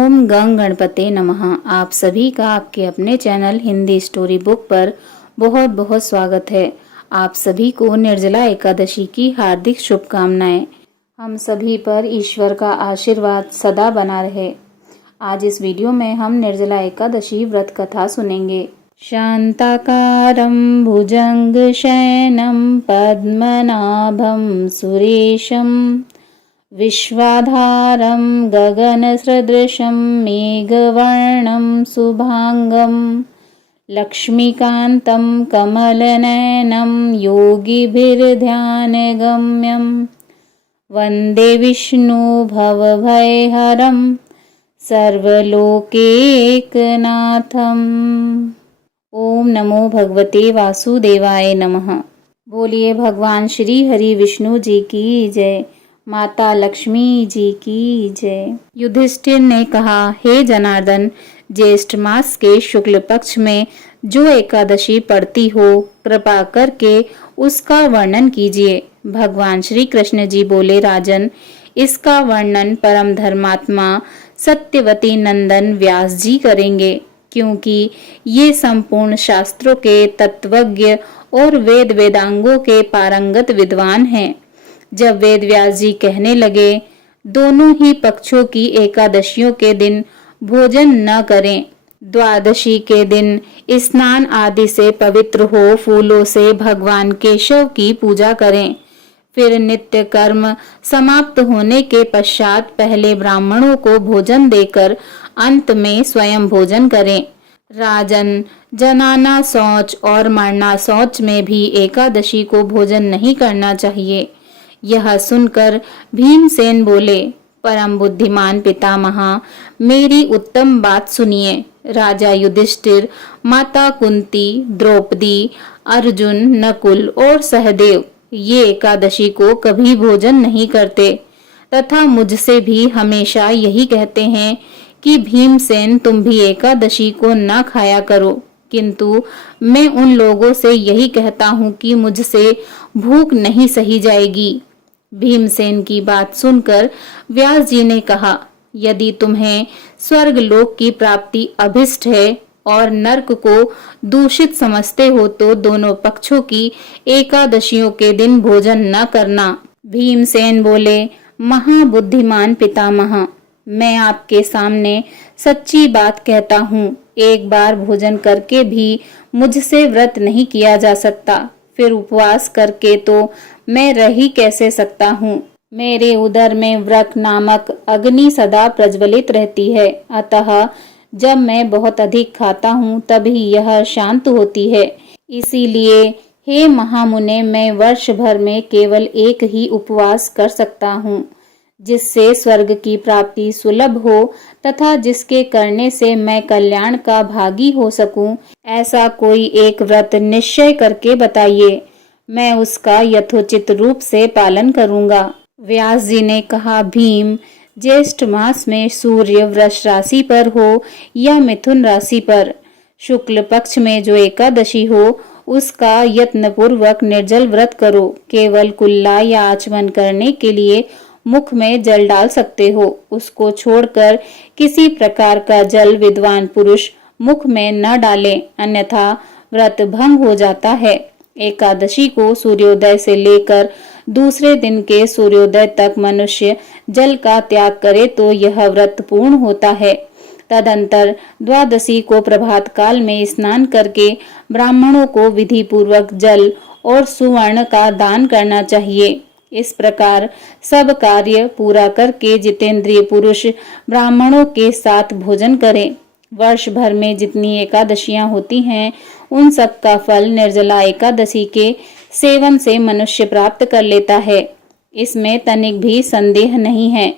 ओम गंग गणपते नमः। आप सभी का आपके अपने चैनल हिंदी स्टोरी बुक पर बहुत बहुत स्वागत है। आप सभी को निर्जला एकादशी की हार्दिक शुभकामनाएं। हम सभी पर ईश्वर का आशीर्वाद सदा बना रहे। आज इस वीडियो में हम निर्जला एकादशी व्रत कथा सुनेंगे। शांताकारं भुजंग शयनं पद्मनाभं सुरेशं विश्वाधारं गगनसदृशं मेघवर्णं शुभांगं लक्ष्मीकान्तं कमलनयनं योगिभिर्ध्यानगम्यं वन्दे विष्णु भवभयहरं सर्वलोकैकनाथम्। ओम नमो भगवते वासुदेवाय नमः। बोलिए भगवान श्री हरि विष्णु जी की जय, माता लक्ष्मी जी की जय। युधिष्ठिर ने कहा, हे जनार्दन, ज्येष्ठ मास के शुक्ल पक्ष में जो एकादशी पड़ती हो, कृपा करके उसका वर्णन कीजिए। भगवान श्री कृष्ण जी बोले, राजन, इसका वर्णन परम धर्मात्मा सत्यवती नंदन व्यास जी करेंगे, क्योंकि ये संपूर्ण शास्त्रों के तत्वज्ञ और वेद वेदांगों के पारंगत विद्वान हैं। जब वेद व्यास जी कहने लगे, दोनों ही पक्षों की एकादशियों के दिन भोजन न करें, द्वादशी के दिन स्नान आदि से पवित्र हो फूलों से भगवान केशव की पूजा करें, फिर नित्य कर्म समाप्त होने के पश्चात पहले ब्राह्मणों को भोजन देकर अंत में स्वयं भोजन करें। राजन, जनाना शौच और मरना शौच में भी एकादशी को भोजन नहीं करना चाहिए। यह सुनकर भीमसेन बोले, परम बुद्धिमान पितामहा, मेरी उत्तम बात सुनिए। राजा युधिष्ठिर, माता कुंती, द्रौपदी, अर्जुन, नकुल और सहदेव ये एकादशी को कभी भोजन नहीं करते तथा मुझसे भी हमेशा यही कहते हैं कि भीमसेन, तुम भी एकादशी को न खाया करो, किंतु मैं उन लोगों से यही कहता हूँ कि मुझसे भूख नहीं सही जाएगी। भीमसेन की बात सुनकर व्यास जी ने कहा, यदि तुम्हें स्वर्ग लोक की प्राप्ति अभिष्ट है और नरक को दूषित समझते हो तो दोनों पक्षों की एकादशियों के दिन भोजन न करना। भीमसेन बोले, महाबुद्धिमान पितामह, मैं आपके सामने सच्ची बात कहता हूँ, एक बार भोजन करके भी मुझसे व्रत नहीं किया जा सकता, फिर उपवास करके तो मैं रह ही कैसे सकता हूँ। मेरे उदर में व्रक नामक अग्नि सदा प्रज्वलित रहती है, अतः जब मैं बहुत अधिक खाता हूँ तभी यह शांत होती है। इसीलिए हे महामुने, मैं वर्ष भर में केवल एक ही उपवास कर सकता हूँ, जिससे स्वर्ग की प्राप्ति सुलभ हो तथा जिसके करने से मैं कल्याण का भागी हो सकूं। ऐसा कोई एक व्रत निश्चय करके बताइए, मैं उसका यथोचित रूप से पालन करूंगा। व्यास जी ने कहा, भीम, ज्येष्ठ मास में सूर्य वृष राशि पर हो या मिथुन राशि पर, शुक्ल पक्ष में जो एकादशी हो उसका यत्न पूर्वक निर्जल व्रत करो। केवल कुल्ला या आचमन करने के लिए मुख में जल डाल सकते हो, उसको छोड़कर किसी प्रकार का जल विद्वान पुरुष मुख में न डाले, अन्यथा व्रत भंग हो जाता है। एकादशी को सूर्योदय से लेकर दूसरे दिन के सूर्योदय तक मनुष्य जल का त्याग करे तो यह व्रत पूर्ण होता है। तदंतर द्वादशी को प्रभात काल में स्नान करके ब्राह्मणों को विधि पूर्वक जल और सुवर्ण का दान करना चाहिए। इस प्रकार सब कार्य पूरा करके जितेंद्रिय पुरुष ब्राह्मणों के साथ भोजन करें। वर्ष भर में जितनी एकादशियां होती हैं, उन सब का फल निर्जला एकादशी के सेवन से मनुष्य प्राप्त कर लेता है, इसमें तनिक भी संदेह नहीं है।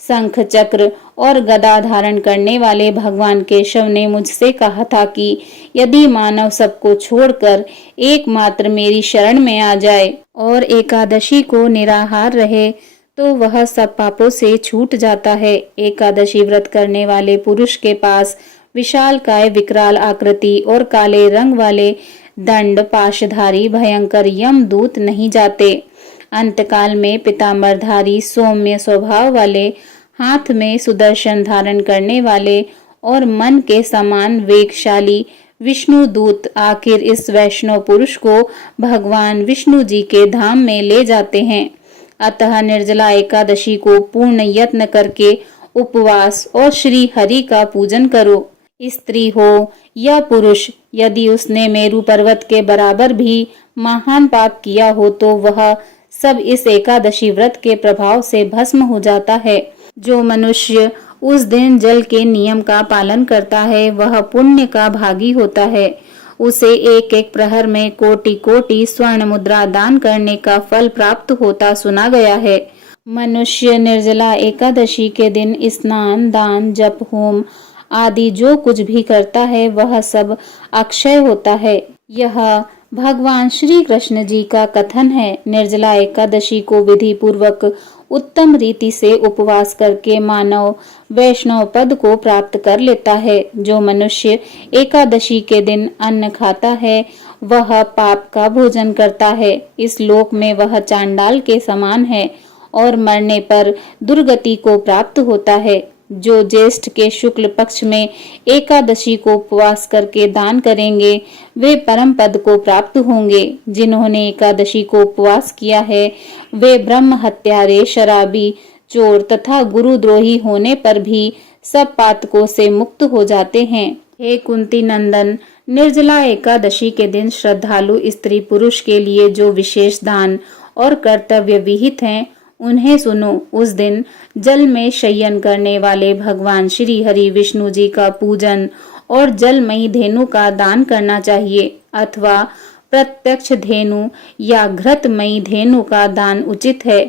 शंख चक्र और गदा धारण करने वाले भगवान केशव ने मुझसे कहा था कि यदि मानव सबको छोड़कर एकमात्र मेरी शरण में आ जाए और एकादशी को निराहार रहे तो वह सब पापों से छूट जाता है। एकादशी व्रत करने वाले पुरुष के पास विशालकाय विकराल आकृति और काले रंग वाले दंड पाशधारी भयंकर यमदूत नहीं जाते। अंतकाल में पीताम्बरधारी सौम्य स्वभाव वाले हाथ में सुदर्शन धारण करने वाले और मन के समान वेगशाली विष्णु दूत आखिर इस वैष्णव पुरुष को भगवान विष्णु जी के धाम में ले जाते हैं। अतः निर्जला एकादशी को पूर्ण यत्न करके उपवास और श्री हरि का पूजन करो। स्त्री हो या पुरुष, यदि उसने मेरु पर्वत के बराबर भी महान पाप किया हो तो वह सब इस एकादशी व्रत के प्रभाव से भस्म हो जाता है। जो मनुष्य उस दिन जल के नियम का पालन करता है वह पुण्य का भागी होता है। उसे एक एक प्रहर में कोटि कोटि स्वर्ण मुद्रा दान करने का फल प्राप्त होता सुना गया है। मनुष्य निर्जला एकादशी के दिन स्नान, दान, जप, होम आदि जो कुछ भी करता है वह सब अक्षय होता है। यह भगवान श्री कृष्ण जी का कथन है। निर्जला एकादशी को विधि पूर्वक उत्तम रीति से उपवास करके मानव वैष्णव पद को प्राप्त कर लेता है। जो मनुष्य एकादशी के दिन अन्न खाता है वह पाप का भोजन करता है। इस लोक में वह चांडाल के समान है और मरने पर दुर्गति को प्राप्त होता है। जो ज्येष्ठ के शुक्ल पक्ष में एकादशी को उपवास करके दान करेंगे वे परम पद को प्राप्त होंगे। जिन्होंने एकादशी को उपवास किया है वे ब्रह्म हत्यारे, शराबी, चोर तथा गुरुद्रोही होने पर भी सब पातकों से मुक्त हो जाते हैं। हे कुंती नंदन, निर्जला एकादशी के दिन श्रद्धालु स्त्री पुरुष के लिए जो विशेष दान और कर्तव्य विहित हैं उन्हें सुनो। उस दिन जल में शयन करने वाले भगवान श्री हरि विष्णु जी का पूजन और जलमयी धेनु का दान करना चाहिए अथवा प्रत्यक्ष धेनु या घृतमयी धेनु का दान उचित है।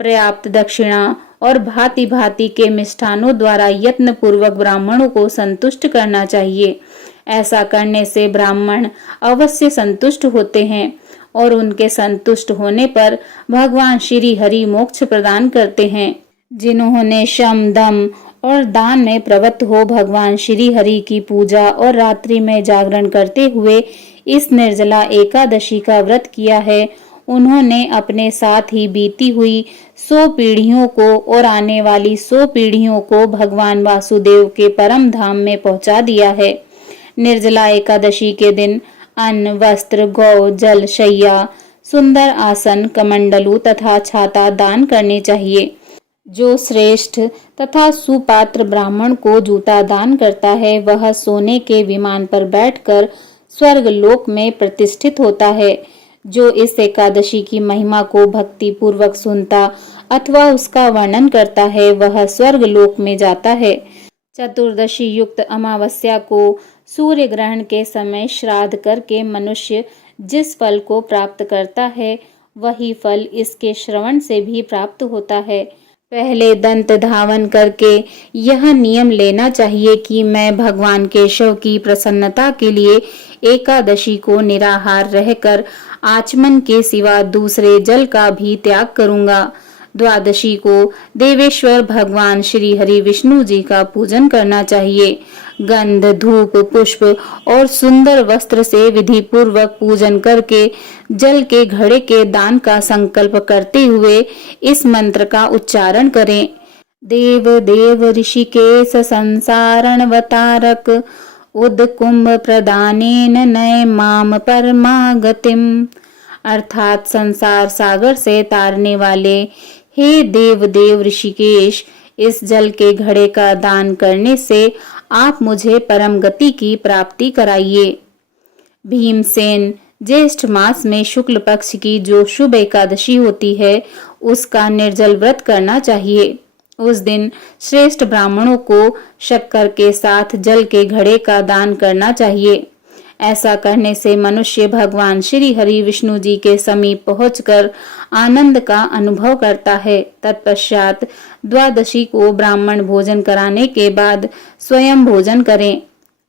पर्याप्त दक्षिणा और भांति भांति के मिष्ठानों द्वारा यत्न पूर्वक ब्राह्मणों को संतुष्ट करना चाहिए। ऐसा करने से ब्राह्मण अवश्य संतुष्ट होते हैं और उनके संतुष्ट होने पर भगवान श्री हरि मोक्ष प्रदान करते हैं। जिन्होंने शम, दम और दान में प्रवृत्त हो भगवान श्री हरि की पूजा और रात्रि में जागरण करते हुए इस निर्जला एकादशी का व्रत किया है उन्होंने अपने साथ ही बीती हुई 100 पीढ़ियों को और आने वाली 100 पीढ़ियों को भगवान वासुदेव के परम धाम में पहुंचा दिया है। निर्जला एकादशी के दिन अन्न, वस्त्र, गौ, जल, शैया, सुंदर आसन, कमंडलू तथा छाता दान करने चाहिए। जो श्रेष्ठ तथा सुपात्र ब्राह्मण को जूता दान करता है वह सोने के विमान पर बैठकर स्वर्ग लोक में प्रतिष्ठित होता है। जो इस एकादशी की महिमा को भक्ति पूर्वक सुनता अथवा उसका वर्णन करता है वह स्वर्ग लोक में जाता है। चतुर्दशी युक्त अमावस्या को सूर्य ग्रहण के समय श्राद्ध करके मनुष्य जिस फल को प्राप्त करता है वही फल इसके श्रवण से भी प्राप्त होता है। पहले दंत धावन करके यह नियम लेना चाहिए कि मैं भगवान केशव की प्रसन्नता के लिए एकादशी को निराहार रहकर आचमन के सिवा दूसरे जल का भी त्याग करूंगा। द्वादशी को देवेश्वर भगवान श्री हरि विष्णु जी का पूजन करना चाहिए। गंध, धूप, पुष्प और सुंदर वस्त्र से विधि पूर्वक पूजन करके जल के घड़े के दान का संकल्प करते हुए इस मंत्र का उच्चारण करें। देव देव ऋषिकेश संसारणवतारक उदकुंभ प्रदानेन नय माम परमागतिम। अर्थात संसार सागर से तारने वाले हे देव देव ऋषिकेश, इस जल के घड़े का दान करने से आप मुझे परम गति की प्राप्ति कराइए। भीमसेन, ज्येष्ठ मास में शुक्ल पक्ष की जो शुभ एकादशी होती है उसका निर्जल व्रत करना चाहिए। उस दिन श्रेष्ठ ब्राह्मणों को शक्कर के साथ जल के घड़े का दान करना चाहिए। ऐसा करने से मनुष्य भगवान श्री हरि विष्णु जी के समीप पहुंचकर आनंद का अनुभव करता है। तत्पश्चात द्वादशी को ब्राह्मण भोजन कराने के बाद स्वयं भोजन करें।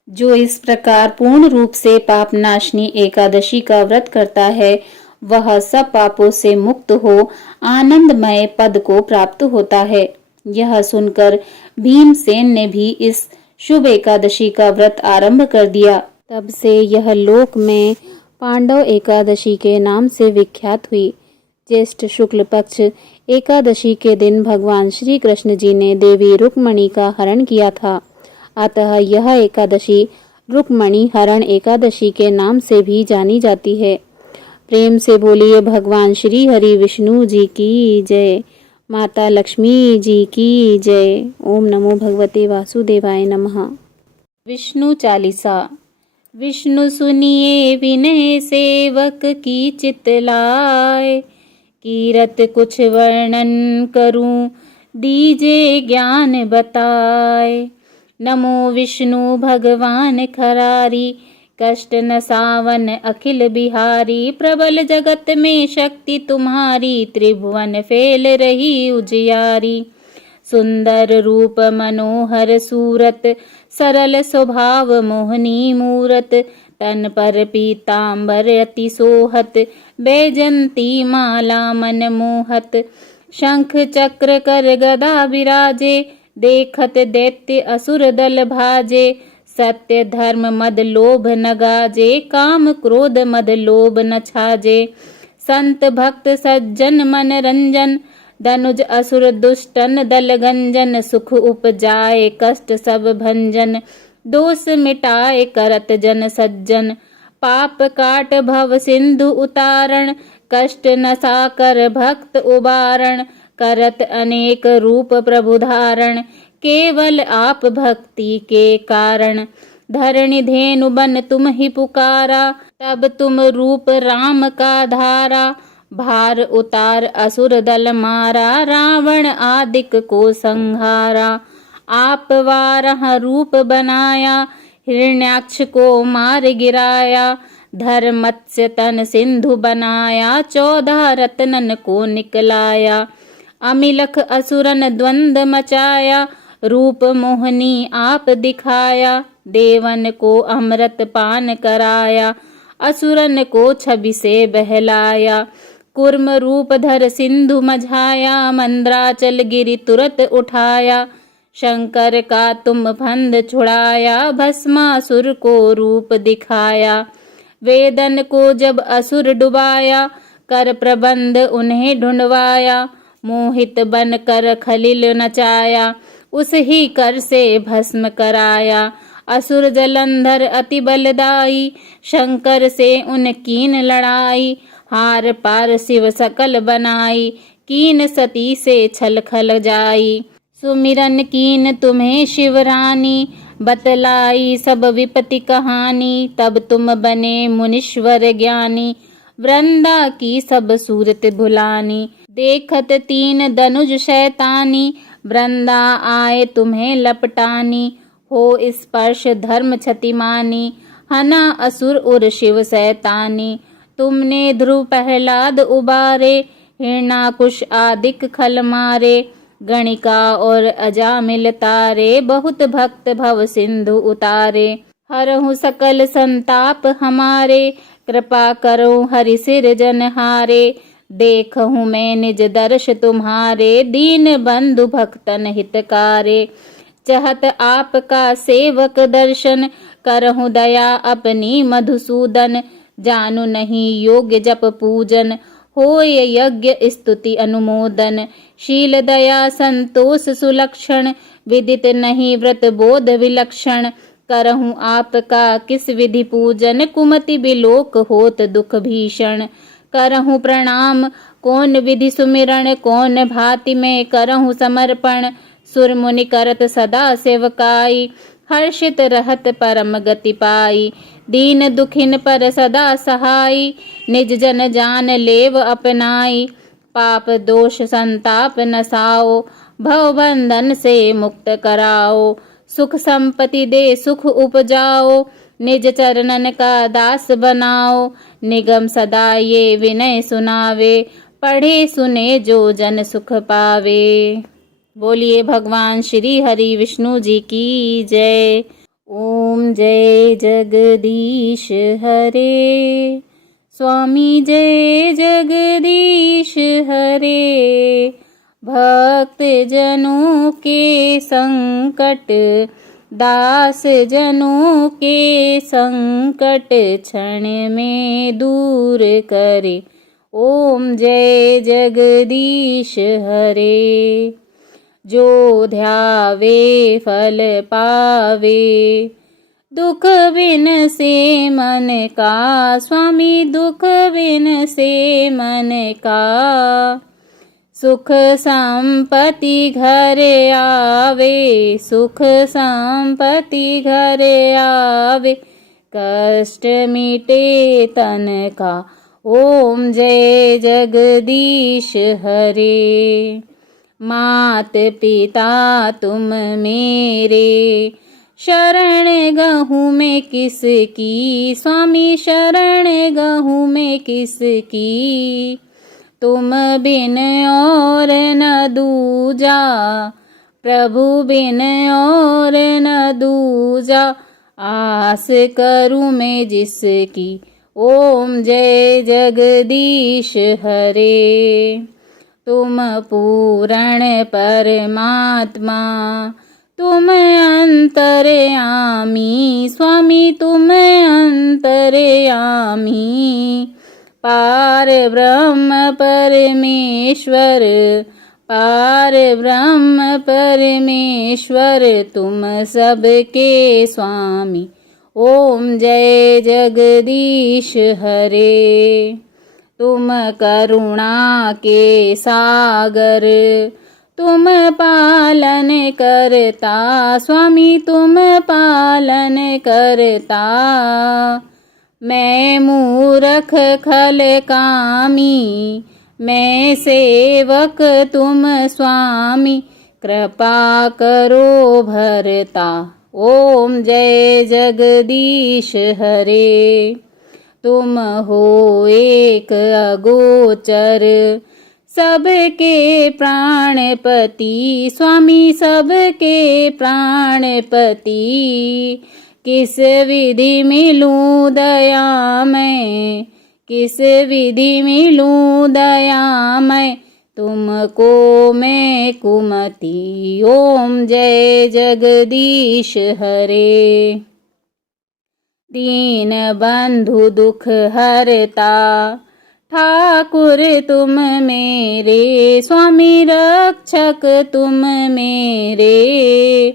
जो इस प्रकार पूर्ण रूप से पापनाशनी एकादशी का व्रत करता है वह सब पापों से मुक्त हो आनंदमय पद को प्राप्त होता है। यह सुनकर भीमसेन ने भी इस शुभ एकादशी का व्रत आरंभ कर दिया। तब से यह लोक में पांडव एकादशी के नाम से विख्यात हुई। ज्येष्ठ शुक्ल पक्ष एकादशी के दिन भगवान श्री कृष्ण जी ने देवी रुक्मणी का हरण किया था। अतः यह एकादशी रुक्मणी हरण एकादशी के नाम से भी जानी जाती है। प्रेम से बोलिए भगवान श्री हरि विष्णु जी की जय, माता लक्ष्मी जी की जय। ओम नमो भगवते वासुदेवाय नमः। विष्णु चालीसा। विष्णु सुनिए विनय सेवक की चितलाय, कीरत कुछ वर्णन करूं दीजे ज्ञान बताए। नमो विष्णु भगवान खरारी, कष्ट न सावन अखिल बिहारी। प्रबल जगत में शक्ति तुम्हारी, त्रिभुवन फैल रही उजियारी। सुंदर रूप मनोहर सूरत, सरल स्वभाव मोहनी मूरत। तन पर पीतांबर अति सोहत, बैजंती माला मन मोहत। शंख चक्र कर गदा विराजे, देखत दैत्य असुर दल भाजे। सत्य धर्म मद लोभ न गाजे, काम क्रोध मद लोभ न छाजे। संत भक्त सज्जन मन रंजन, धनुज असुर दुष्टन दल गंजन। सुख उपजाए कष्ट सब भंजन, दोष मिटाए करत जन सज्जन। पाप काट भव सिंधु उतारण, कष्ट नसा कर भक्त उबारण। करत अनेक रूप प्रभु धारण, केवल आप भक्ति के कारण। धरणी धेनु बन तुम ही पुकारा, तब तुम रूप राम का धारा। भार उतार असुर दल मारा, रावण आदिक को संहारा। आप वारह रूप बनाया, हिरण्याक्ष को मार गिराया। धर मत्स्य तन सिंधु बनाया, 14 रत्नन को निकलाया। अमिलख असुरन द्वंद मचाया, रूप मोहनी आप दिखाया। देवन को अमृत पान कराया, असुरन को छवि से बहलाया। कुर्म रूप धर सिंधु मझाया, मंद्राचल गिरि तुरत उठाया। शंकर का तुम फंद छुड़ाया, भस्मासुर को रूप दिखाया। वेदन को जब असुर डुबाया, कर प्रबंध उन्हें ढूंढवाया। मोहित बन कर खलिल नचाया, उस ही कर से भस्म कराया। असुर जलंधर अति बलदाई, शंकर से उन कीन लड़ाई। हार पार शिव सकल बनाई, कीन सती से छल खल जाई। सुमिरन कीन तुम्हें शिवरानी, बतलाई सब विपत्ति कहानी। तब तुम बने मुनीश्वर ज्ञानी, वृंदा की सब सूरत भुलानी। देखत 3 दनुज शैतानी, वृंदा आए तुम्हें लपटानी। हो स्पर्श धर्म क्षतिमानी, हना असुर उर शिव शैतानी। तुमने ध्रुव प्रहलाद उबारे, हिरणाकुश आदिक खल मारे। गणिका और अजामिल तारे, बहुत भक्त भव सिंधु उतारे। हरहु सकल संताप हमारे, कृपा करो हरि सिर जनहारे। देखहूँ मैं निज दर्श तुम्हारे, दीन बंधु भक्तन हितकारे। चाहत आपका सेवक दर्शन, करहूँ दया अपनी मधुसूदन। जानू नहीं योग्य जप पूजन, होय यज्ञ स्तुति अनुमोदन। शील दया संतोष सुलक्षण, विदित नहीं व्रत बोध विलक्षण। करहूँ आपका किस विधि पूजन, कुमति बिलोक होत दुख भीषण। करहूँ प्रणाम कौन विधि सुमिरण, कौन भांति में करहूँ समर्पण। सुर मुनि करत सदा सेवकाई, हर्षित रहत परम गति पाई। दीन दुखिन पर सदा सहाई, निज जन जान लेव अपनाई। पाप दोष संताप नसाओ, भव बंधन से मुक्त कराओ। सुख संपत्ति दे सुख उपजाओ, निज चरणन का दास बनाओ। निगम सदा ये विनय सुनावे, पढ़े सुने जो जन सुख पावे। बोलिए भगवान श्री हरि विष्णु जी की जय। ओम जय जगदीश हरे, स्वामी जय जगदीश हरे। भक्त जनों के संकट, दास जनों के संकट, क्षण में दूर करे। ओम जय जगदीश हरे। जो ध्यावे फल पावे, दुख बिन से मन का, स्वामी दुख बिन से मन का। सुख संपत्ति घर आवे, सुख संपत्ति घर आवे, कष्ट मिटे तन का। ओम जय जगदीश हरे। मात पिता तुम मेरे, शरण गहूँ मैं किसकी, स्वामी शरण गहूँ मैं किसकी। तुम बिन और न दूजा, प्रभु बिन और न दूजा। आस करूँ मैं जिसकी, ओम जय जगदीश हरे। तुम पूर्ण परमात्मा, तुम अंतर्यामी, स्वामी तुम अंतर्यामी। पार ब्रह्म परमेश्वर, पार ब्रह्म परमेश्वर, तुम सबके स्वामी। ओम जय जगदीश हरे। तुम करुणा के सागर, तुम पालन करता, स्वामी तुम पालन करता। मैं मूरख खल कामी, मैं सेवक तुम स्वामी। कृपा करो भरता, ओम जय जगदीश हरे। तुम हो एक अगोचर, सबके प्राणपति, स्वामी सबके प्राणपति। किस विधि मिलूं दया मैं, किस विधि मिलूं दया मैं, तुमको मैं कुमति। ओम जय जगदीश हरे। दीन बंधु दुख हरता, ठाकुर तुम मेरे, स्वामी रक्षक तुम मेरे।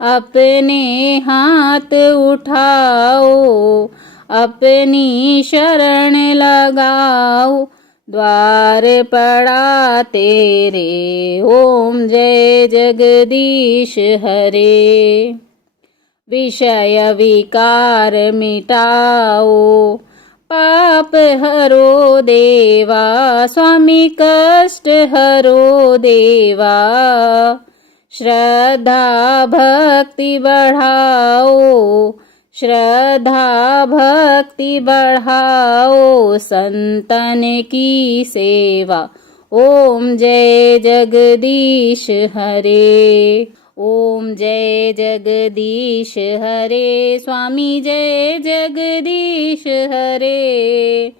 अपने हाथ उठाओ, अपनी शरण लगाओ, द्वार पड़ा तेरे। ओम जय जगदीश हरे। विषय विकार मिटाओ, पाप हरो देवा, स्वामी कष्ट हरो देवा। श्रद्धा भक्ति बढ़ाओ, श्रद्धा भक्ति बढ़ाओ, संतन की सेवा। ओम जय जगदीश हरे। ओम जय जगदीश हरे, स्वामी जय जगदीश हरे।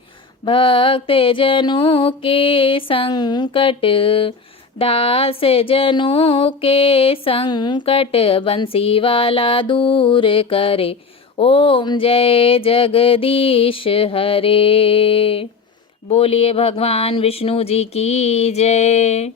भक्त जनों के संकट, दास जनों के संकट, बंसी वाला दूर करे। ओम जय जगदीश हरे। बोलिए भगवान विष्णु जी की जय।